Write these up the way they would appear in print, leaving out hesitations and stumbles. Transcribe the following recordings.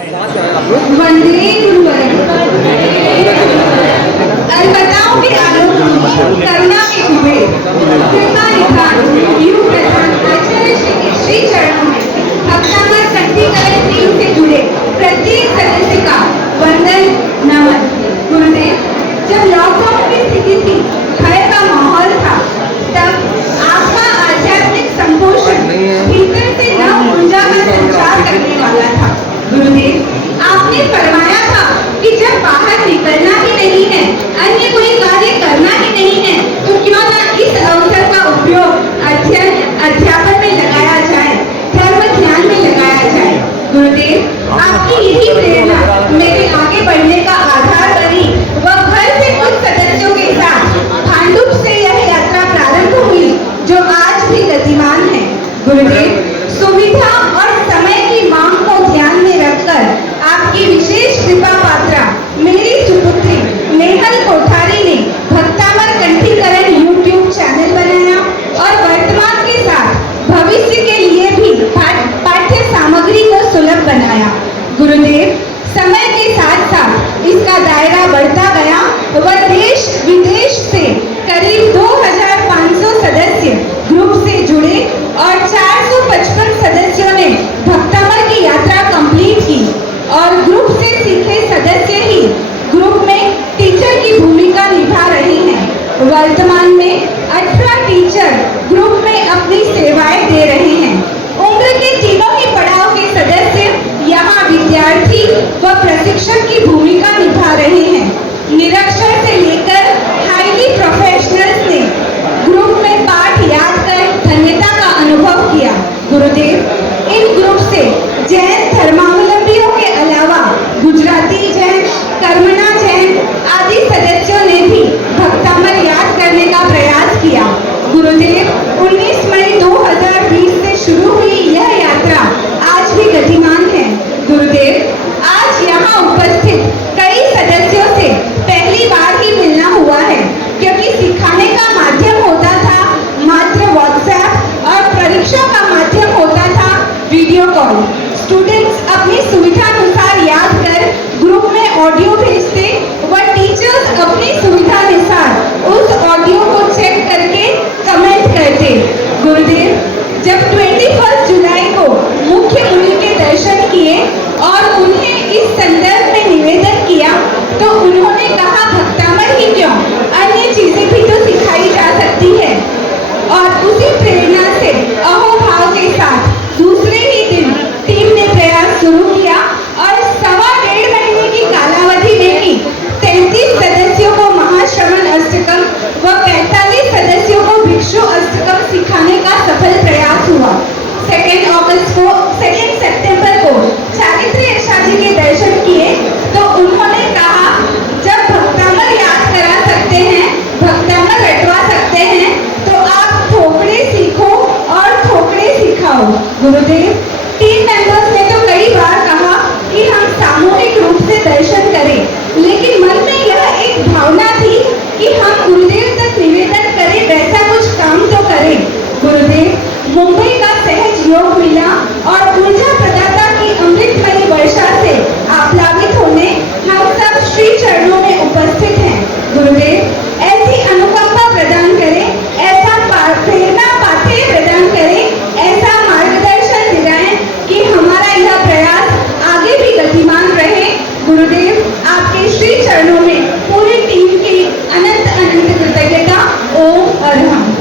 वंदे गुरुवरम। अलबत्ताओं के आलोक करुणा के कुबेर कृपा निधान युग प्रधान आचार्य श्री चरणों में भक्तामर कंठीकरण टीम से जुड़े प्रत्येक सदस्य का वंदन नमन। गुरुदेव, जब लॉकडाउन की स्थिति थी, भय का माहौल था, तब आपका आध्यात्मिक संपोषण भीतर से नव ऊर्जा का संचार करने वाला था। गुरुदेव, आपने फरमाया था कि जब बाहर निकलना ही नहीं है, अन्य कोई कार्य करना ही नहीं है, तो क्यों ना इस अवसर का उपयोग अध्यापन में लगाया जाए, धर्म ध्यान में लगाया जाए। गुरुदेव, आपकी यही प्रेरणा मेरे आगे बढ़ने का आधार बनी व घर से कुछ सदस्यों के साथ भांडुप से यह यात्रा प्रारंभ हुई, जो आज भी गतिमान है। गुरुदेव, सुविधा और समय की मांग को ध्यान में रखकर आपकी विशेष कृपा पात्रा मेरी सुपुत्री नेहल कोठारी ने भक्तामर कंठीकरण यूट्यूब चैनल बनाया और वर्तमान के साथ भविष्य के लिए भी पाठ्य सामग्री को सुलभ बनाया। गुरुदेव, समय के साथ साथ इसका दायरा बढ़ता गया व देश विदेश से करीब 2500 सदस्य ग्रुप से जुड़े और 455 सदस्यों ने भक्तामर की यात्रा कंप्लीट की और ग्रुप से सीखे सदस्य ही ग्रुप में टीचर की भूमिका निभा रहे हैं। वर्तमान में 18 टीचर ग्रुप में अपनी सेवाएं दे रहे हैं। उम्र के तीनों ही पड़ाव के सदस्य यहाँ विद्यार्थी व प्रशिक्षक की भूमिका निभा रहे हैं। निरक्षर से लेकर हाईली प्रोफेशनल्स ने ग्रुप में पाठ याद कर धन्यता का अनुभव किया। गुरुदेव, इन ग्रुप से जैन धर्मावलंबियों के अलावा गुजराती जैन, कर्मणा जैन आदि सदस्यों ने भी भक्तामर याद करने का प्रयास किया। गुरुदेव, 19 मई 2020 से शुरू हुई यह यात्रा आज भी गतिमान है। गुरुदेव, आज यहाँ उपस्थित कई सदस्यों से पहली बार ही मिलना हुआ है, क्योंकि सिखाने का माध्यम होता था मात्र व्हाट्सएप और परीक्षा का माध्यम होता था वीडियो कॉल। स्टूडेंट्स अपनी सुविधा अनुसार याद कर ग्रुप में ऑडियो भेजते व टीचर्स अपनी सुविधा अनुसार उस ऑडियो को चेक करके कमेंट करते। गुरुदेव, जब 21 जुलाई को मुख्य मुनि के दर्शन किए और उन्हें इस संदर्भ में निवेदन किया, तो उन्होंने कहा भक्तामर ही क्यों, अन्य चीजें भी तो सिखाई जा सकती है। और उसी प्रेरणा से अहोभाव के साथ दूसरे ही दिन टीम ने प्रयास शुरू किया और 1.5 महीने की कालावधि में ही 33 सदस्यों को महाश्रवण अष्टकम व 45 सदस्यों को भिक्षु अष्टकम सिखाने का सफल प्रयास हुआ। 2 सितंबर को चारित्र यशा जी के दर्शन किए तो उन्होंने कहा, जब भक्तामर याद करा सकते हैं, भक्तामर रटवा सकते हैं, तो आप थोपड़े सीखो और थोपड़े सिखाओ। गुरुदेव, टीम मेंबर्स ने तो कई बार कहा कि हम सामूहिक रूप से दर्शन करें, लेकिन मन में यह एक भावना थी कि हम गुरुदेव तक निवेदन करें, वैसा कुछ काम तो करें। गुरुदेव, मुंबई का सहज योग मिला और ऊर्जा प्रदाता की अमृतमयी वर्षा से आप्लावित होने हम सब श्री चरणों में उपस्थित हैं। गुरुदेव, ऐसी अनुकंपा प्रदान करें, ऐसा प्रेरणा पाठ्य प्रदान करें, ऐसा मार्गदर्शन दिलाएं कि हमारा यह प्रयास आगे भी गतिमान रहे। गुरुदेव, आपके श्री चरणों में पूरी टीम की अनंत अनंत कृतज्ञता। ओम अरहम।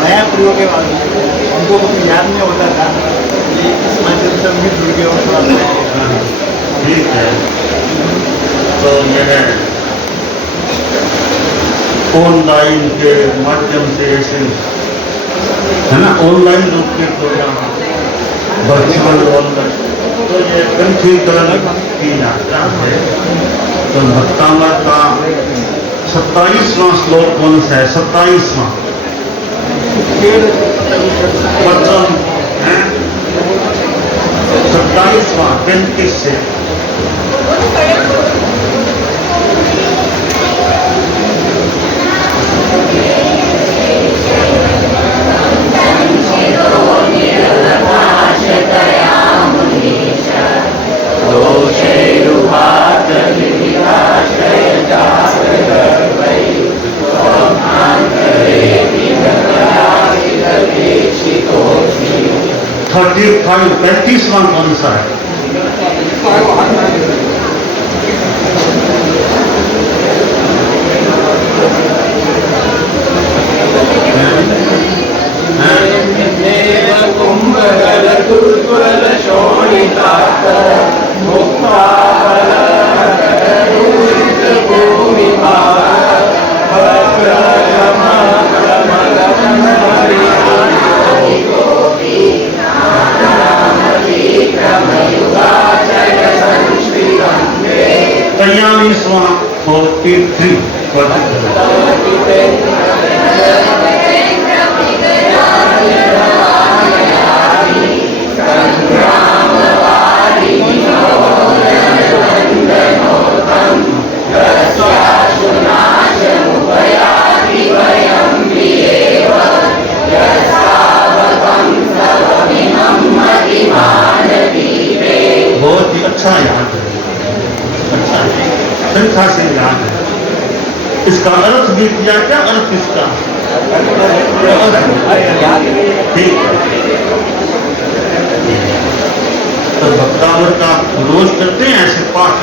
नया प्रयोग के बाद हमको कुछ याद नहीं होता था, इस माध्यम से हम भी जुड़ गए और थोड़ा ठीक है। तो मैंने ऑनलाइन के माध्यम से ऐसे है ना, ऑनलाइन रूप के प्रोग्राम, वर्चुअल ऑनलाइन, तो ये कंठीकरण की यात्रा है। तो भक्तामृत का 27वां श्लोक कौन सा है? 27वां वचन है, 27वां 33 से। थर्टी फाइव 35वां कौन सा है? तैयारीसवां 43 बहुत ही अच्छा याद है, अच्छा संख्या से याद है। इसका अर्थ भी किया, क्या अर्थ इसका? ठीक। तो भक्तामृत का रोज करते हैं ऐसे पाठ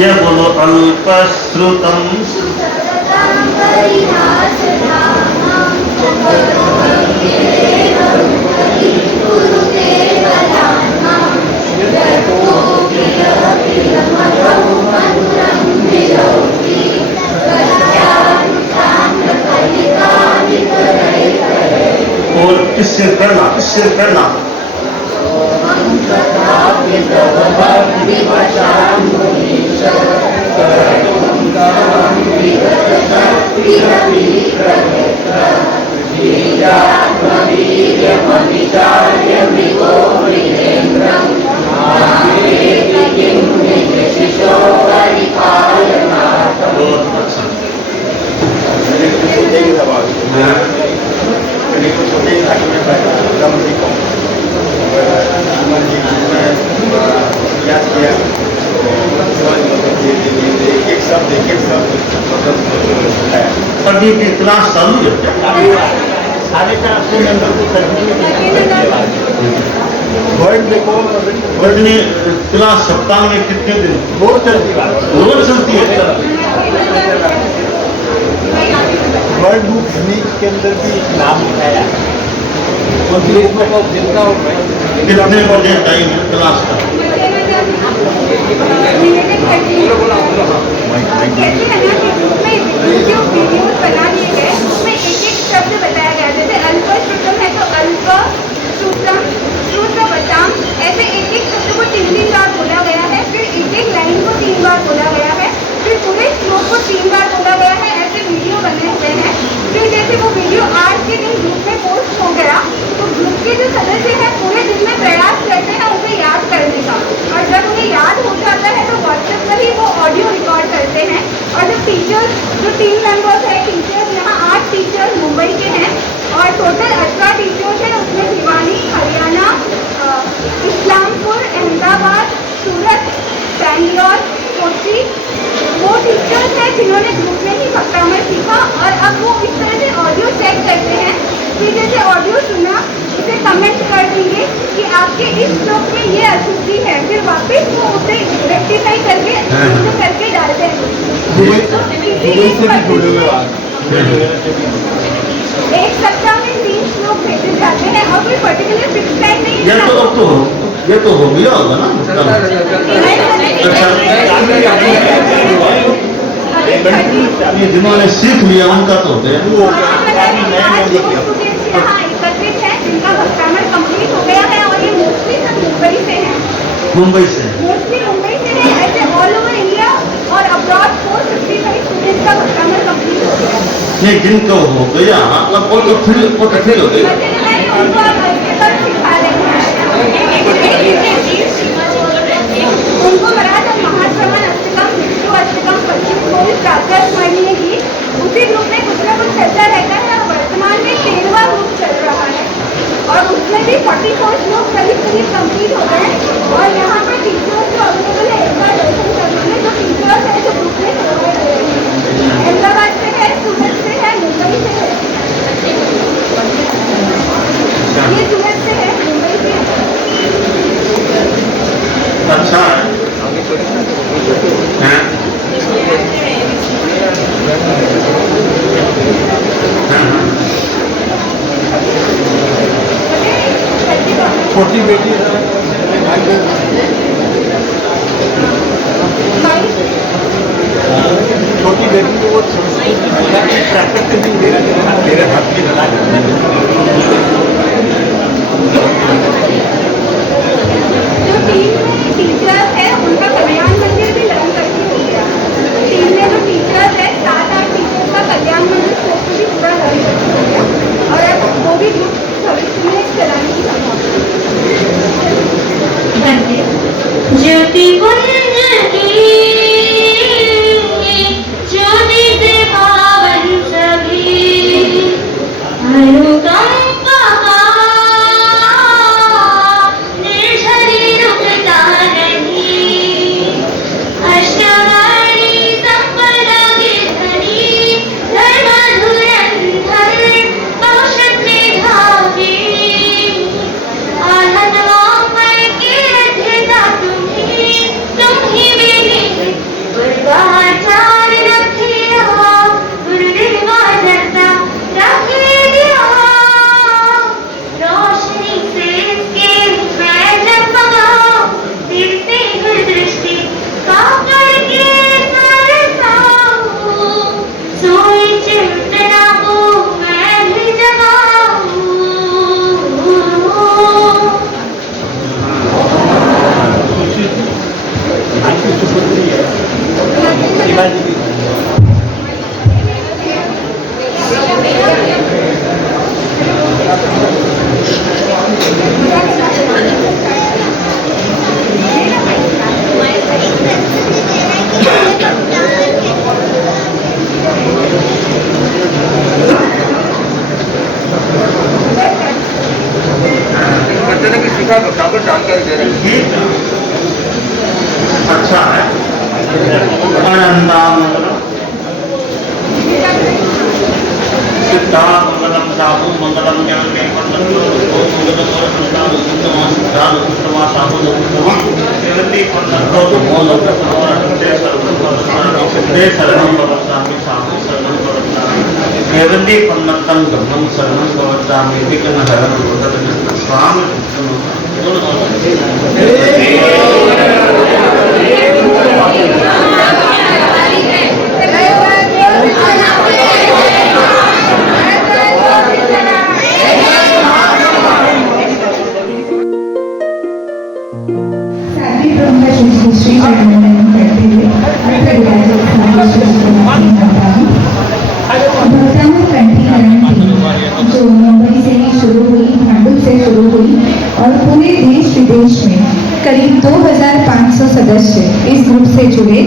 ये बोलो अल्पश्रुतम और किससे करना, किससे करना? अभी की क्लास चालू है वर्ड देखो, वर्ड में क्लास सप्ताह में कितने दिन रोज चलती है। रोज चलती है? वर्ड बुक वीक के अंदर भी नाम लिखाया है। कितने बजे टाइम है क्लास का? वीडियोस बना दिए गए, उसमें एक एक शब्द बताया गया, जैसे अल्प श्रुतम है तो अल्प श्रुतम श्रुतवताम, ऐसे एक एक शब्द को 3 बार बोला गया है, फिर एक एक लाइन को 3 बार बोला गया है, फिर पूरे श्लोक को 3 बार बोला गया है। ऐसे वीडियो बने हुए हैं। फिर जैसे वो वीडियो आज के दिन ग्रुप में पोस्ट हो गया, तो ग्रुप के जो सदस्य हैं पूरे दिन में प्रयास करते हैं उसे याद करने का, और जब उन्हें याद हो जाता है तो व्हाट्सएप पर ही वो ऑडियो रिकॉर्ड करते हैं। और जो टीचर्स, जो 3 मेंबर्स है टीचर्स, यहाँ 8 टीचर्स मुंबई के हैं और टोटल 18 टीचर्स हैं। उसमें भिवानी, हरियाणा, इस्लामपुर, अहमदाबाद, सूरत, बैंगलोर, जी वो टीचर्स हैं जिन्होंने ग्रुप में ही भक्तामल सीखा और अब वो इस तरह से ऑडियो चेक करते हैं कि जैसे ऑडियो सुना उसे कमेंट कर देंगे कि आपके इस श्लोक में ये अशुद्धि है, फिर वापस वो उसे रेक्टिफाई करके शुद्ध करके डालते हैं। एक सप्ताह में 3 श्लोक भेजे जाते हैं और कोई पर्टिकुलर फिक्स टाइम नहीं है। ये तो हो गया होगा ना। ये जिन्होंने सीख लिया उनका तो होता है। यहाँ एकत्रित है जिनका भक्तामल कंप्लीट हो गया है और ये मोस्टली सब मुंबई से हैं। मुंबई से मोस्टली मुंबई से है, ऐसे ऑल ओवर इंडिया और अब्रॉड 455 स्टूडेंट्स का भक्तामल कंप्लीट हो गया है। नहीं, जिनको हो गया मतलब वो तो फिर हो गई। उनको अब इसके पर सिखा रहे हैं। उनको महाराज महाश्रवण अष्टकम, विष्णु अष्टकम, 25 कोई प्रातः स्मरणीय गीत उसी ग्रुप में कुछ ना कुछ चलता रहता है और वर्तमान में 13वां ग्रुप चल रहा है और उसमें भी 44 श्लोक करीब कंप्लीट हो गए हैं। और यहाँ पर टीचर्स जो अवेलेबल है एक बार दर्शन करने में, जो टीचर्स है जो ग्रुप में करवा रहे हैं, अहमदाबाद से है, सूरत से है, मुंबई से है। ये सूरत से है, मुंबई से है। अच्छा है। हाँ। 40 बेटी छोटी बेटी को वो ट्रैक्टर से नहीं दे रहे मेरे हाथ की लड़ा। जो टीम में टीचर्स है उनका कल्याण मंदिर भी लर्न करके हो गया। टीम में जो टीचर्स है 7-8 टीचर्स का कल्याण मंदिर कोर्स भी पूरा लर्न करके हो गया और अब वो भी ग्रुप भविष्य में चलाने की संभावना। ज्योति पुंज की ज्योति से पावन सभी अनुकंपा निर्झरी रुकता नहीं। अष्टवाणी संपदा की धनी धर्मधुरंधर औषध में धावी आनंदवामय की रचना तुम ही मेरी गुरुवाचार रखिया गुरुदेवा दत्ता रखिया रोशनी से इसके मैं जगमगाऊं फिर से गुरु दृष्टि का करके सरसाऊं सोई चिंतना को मैं भी जगाऊं। आपकी सुपुत्री है शिवाजी की। बच्चे ने भी सीखा तो कागज जानकारी दे रहे हैं। अच्छा है। आनंदामंगलम सिद्धामंगलम साहु मंगलम ज्ञाने मंगलम ओम मंगलम वरदान उत्तमा सिद्धान उत्तमा साहु उत्तमा देवती पन्नतो मोलक समोरते शरणं भवसामि साहु शरणं भवसामि देवती पन्नतं ब्रह्मं शरणं भवसामि विघ्नहरं वरदं स्वामी साध्वी ब्रह्म श्री चरणवंदन करते हुए अत्र विराजित भक्तामल कंठीकरण जो मुंबई से ही शुरू हुई, भांडुप से शुरू हुई और पूरे देश विदेश में करीब 2500 सदस्य इस ग्रुप से जुड़े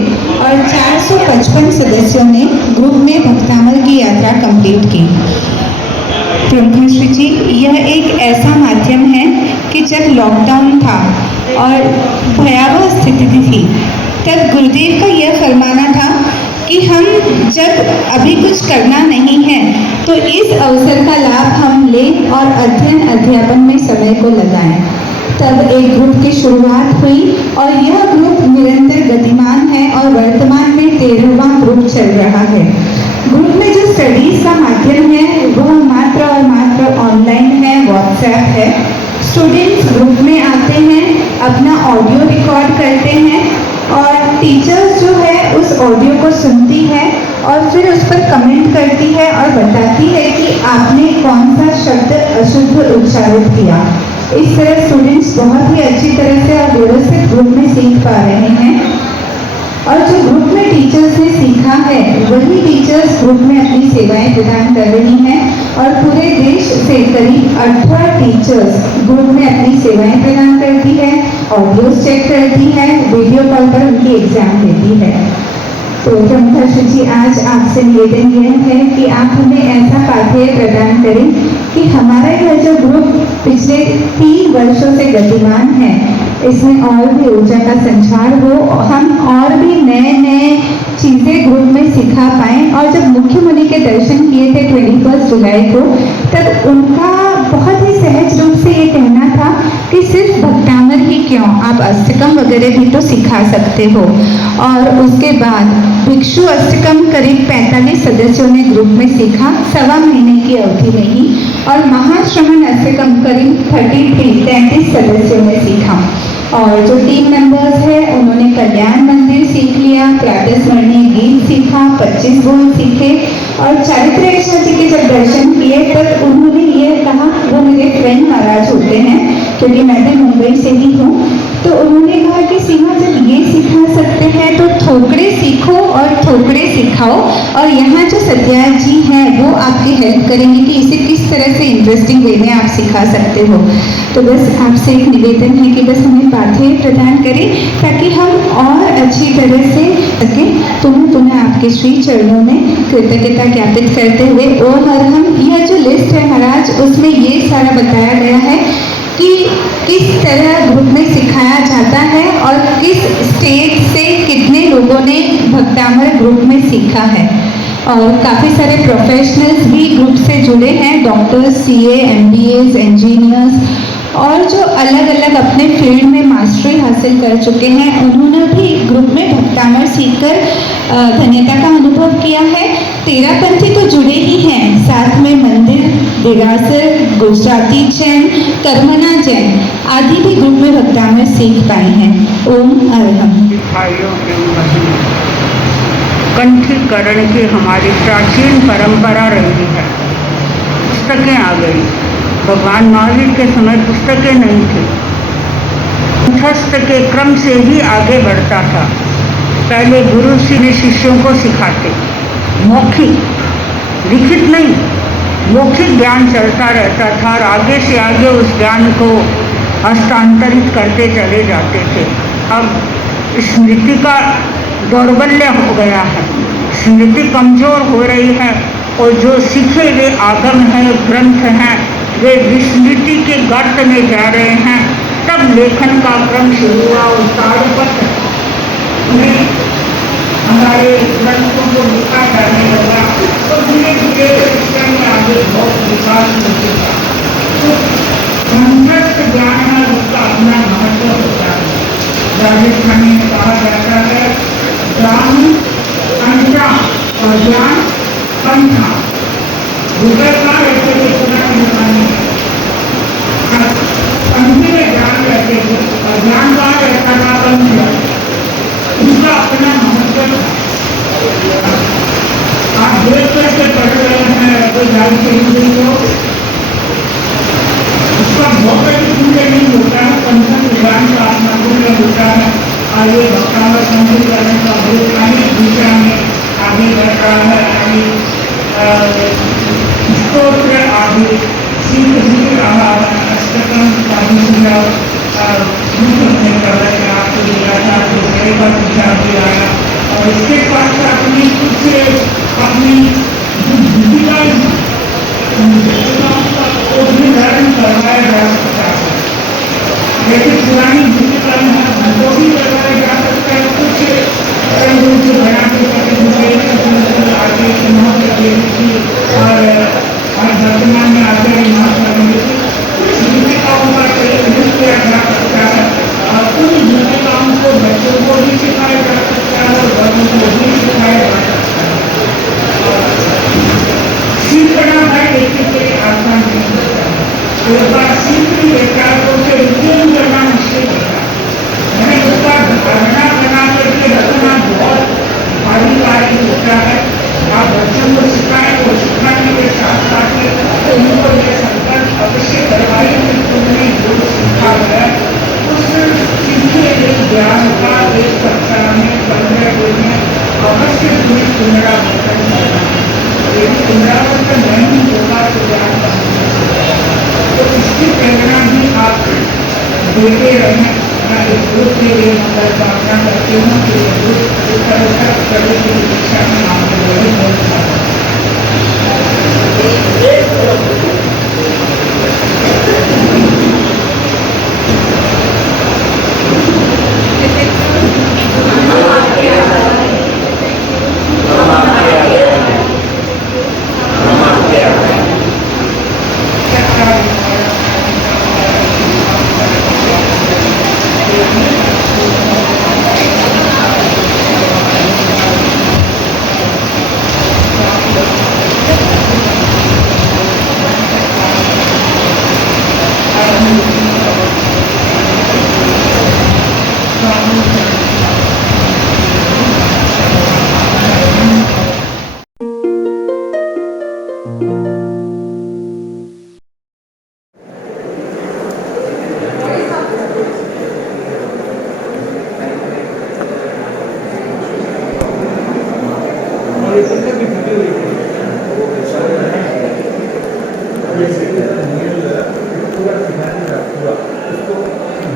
और 455 सदस्यों ने ग्रुप में भक्तामल की यात्रा कंप्लीट की। ब्रह्मश्री जी, यह एक ऐसा माध्यम है कि जब लॉकडाउन था और भयावह स्थिति थी तब गुरुदेव का यह फरमाना था कि हम जब अभी कुछ करना नहीं है तो इस अवसर का लाभ हम लें और अध्ययन अध्यापन में समय को लगाएं। तब एक ग्रुप की शुरुआत हुई और यह ग्रुप निरंतर गतिमान है और वर्तमान में 13वां ग्रुप चल रहा है। ग्रुप में जो स्टडीज का माध्यम है वह मात्र और मात्र ऑनलाइन है, व्हाट्सएप है। स्टूडेंट्स ग्रुप में आते हैं, अपना ऑडियो रिकॉर्ड करते हैं और टीचर्स जो है उस ऑडियो को सुनती है और फिर उस पर कमेंट करती है और बताती है कि आपने कौन सा शब्द अशुद्ध उच्चारित किया। इस तरह स्टूडेंट्स बहुत ही अच्छी तरह से और व्यवस्थित ग्रुप में सीख पा रहे हैं और जो ग्रुप में टीचर्स ने सीखा है वही टीचर्स ग्रुप में अपनी सेवाएं प्रदान कर रही हैं और पूरे देश से करीब 18 टीचर्स ग्रुप में अपनी सेवाएं प्रदान करती है, ऑडियोज चेक करती है, वीडियो कॉल पर उनकी एग्जाम देती है। तो प्रमुख जी, आज आपसे निवेदन यह है कि आप हमें ऐसा पाठ्य प्रदान करें कि हमारा यह जो ग्रुप पिछले 3 वर्षों से गतिमान है इसमें और भी ऊर्जा का संचार हो, हम और भी नए चीजें ग्रुप में सिखा पाएं। और जब मुख्य मुनि के दर्शन किए थे 21 जुलाई को, तब उनका बहुत ही सहज रूप से ये कहना था कि सिर्फ भक्तामर ही क्यों, आप अष्टकम वगैरह भी तो सिखा सकते हो। और उसके बाद भिक्षु अष्टकम करीब 45 सदस्यों ने ग्रुप में सीखा 1.25 महीने की अवधि में ही, और महाश्रमण अष्टकम करीब 33 सदस्यों ने सीखा। और जो टीम मेंबर्स है उन्होंने कल्याण मंदिर सीख लिया, प्रातःस्मरणीय गीत सीखा, 25 गुण सीखे और चारित्र्य जी के जब दर्शन किए तब उन्होंने ये कहा, वो मेरे फ्रेंड महाराज होते हैं क्योंकि मैं भी मुंबई से ही हूँ, तो उन्होंने कहा कि सीमा जब ये सिखा सकते हैं तो थोकड़े सीखो और थोकड़े सिखाओ, और यहाँ जो सत्या जी हैं वो आपकी हेल्प करेंगे कि इसे किस तरह से इंटरेस्टिंग वे में आप सिखा सकते हो। तो बस आपसे एक निवेदन है कि बस हमें पाठ्य प्रदान करें ताकि हम और अच्छी तरह से सकें। पुनः आपके श्री चरणों में कृतज्ञता ज्ञापित करते हुए ओम अरहम, यह जो लिस्ट है महाराज उसमें ये सारा बताया गया है कि किस तरह ग्रुप में सिखाया जाता है और किस स्टेट से कितने लोगों ने भक्तामर ग्रुप में सीखा है। और काफ़ी सारे प्रोफेशनल्स भी ग्रुप से जुड़े हैं, डॉक्टर्स, सीए, एमबीएस, इंजीनियर्स और जो अलग अलग अपने फील्ड में मास्टरी हासिल कर चुके हैं, उन्होंने भी ग्रुप में भक्तामर सीखकर धन्यता का अनुभव किया है। 13 पंथी तो जुड़े ही हैं, साथ में मंदिर, देरासर, गुजराती जैन, कर्मना जैन आदि भी ग्रुप में भक्तामर सीख पाए हैं। ओम अरहम। कंठीकरण की हमारी प्राचीन परंपरा रही है। पुस्तकें आ गई, भगवान महावीर के समय पुस्तकें नहीं थी, कंठस्थ के क्रम से ही आगे बढ़ता था। पहले गुरु श्री शिष्यों को सिखाते, मौखिक, लिखित नहीं, मौखिक ज्ञान चलता रहता था और आगे से आगे उस ज्ञान को हस्तांतरित करते चले जाते थे। अब स्मृति का दौर्बल्य हो गया है, स्मृति कमजोर हो रही है और जो सीखे हुए आगम हैं, ग्रंथ हैं, वे विस्मृति के गर्त में जा रहे हैं। तब लेखन का क्रम शुरू हुआ और ताड़पत्र में हमारे ग्रंथों को लिखा जाने लगा और धीरे धीरे शिक्षा में आगे बहुत विकास होते था। तो कंठस्थ ज्ञान है उसका अपना महत्व होता है। राजस्थानी में कहा जाता है ज्ञान कंठा और ज्ञान कंठा। हृदय का रहते थे पुराने जमाने में, कंठे में ज्ञान रहते थे और ज्ञान का रहता था कंठ, उसका अपना महत्व था। आप देख करके पढ़ रहे हैं कोई जान से हिंदी को, उसका बहुत अधिक मूल्य नहीं होता है, कंठ ज्ञान का अपना मूल्य होता है। आगे भक्तामर संकीर्तन का बहुत अनेक दिशा में आगे बढ़ रहा है। स्तोत्र आदि सीख भी रहा है, अष्टकम का भी सुझाव मुख्य कर रहे हैं, आपको दिया था तो मेरे पर सुझाव भी आया। और इसके साथ साथ में कुछ अपनी भूमिका को भी धारण करवाया जा सकता है। जैसे पुरानी भूमिका में हमको भी करवाया जा सकता है, कुछ एक सप्ताह में 15 दिन में अवश्य भी पुनरावर्तन करना है। यदि पुनरावर्तन नहीं होगा तो ज्ञान तो इसकी प्रेरणा भी आप देते रहें। मैं इस ग्रुप के लिए मंगल कामना करती हूँ कि ये ग्रुप इस तरह से प्रगति की दिशा में आगे बढ़े। बहुत सारा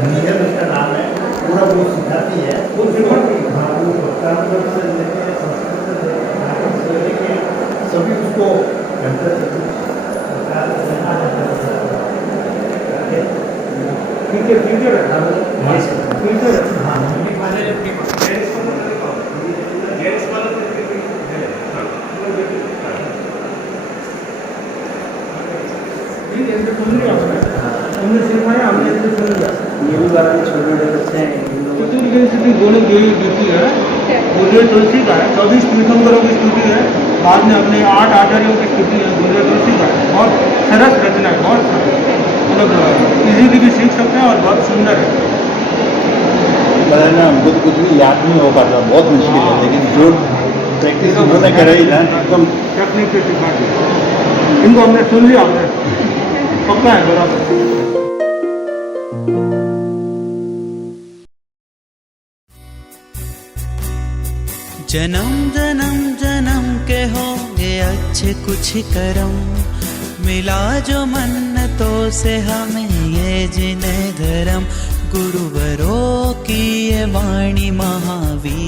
नियम उसका नाम है, पूरा वो सिखाती है। हाँ, वो भक्तांतर से लेके संस्कृत से लेके सभी उसको फ्यूचर हमने सिखाया, हमने इससे सुन लिया। ये भी बात छोटे बच्चे हैं, दोनों ड्यूटी है। गुरुदेव तुलसी का है, 24 तीर्थंकरों की स्तुति है, बाद में अपने 8 आचार्यों की स्तुति है। गुरुदेव तुलसी का है, बहुत सरस रचना है, बहुत मतलब इजीली भी सीख सकते हैं और बहुत सुंदर है। ना हमको तो कुछ भी याद नहीं हो पाता, बहुत मुश्किल है, लेकिन जो प्रैक्टिस उन्होंने कराई ना एकदम टेक्निक से सिखा दी। इनको हमने सुन लिया, हमने पक्का है बराबर। जन्म जन्म जन्म के होंगे अच्छे कुछ करम, मिला जो मन्नतों से हमें ये जिन्हें धर्म। गुरुवरों की ये वाणी महावीर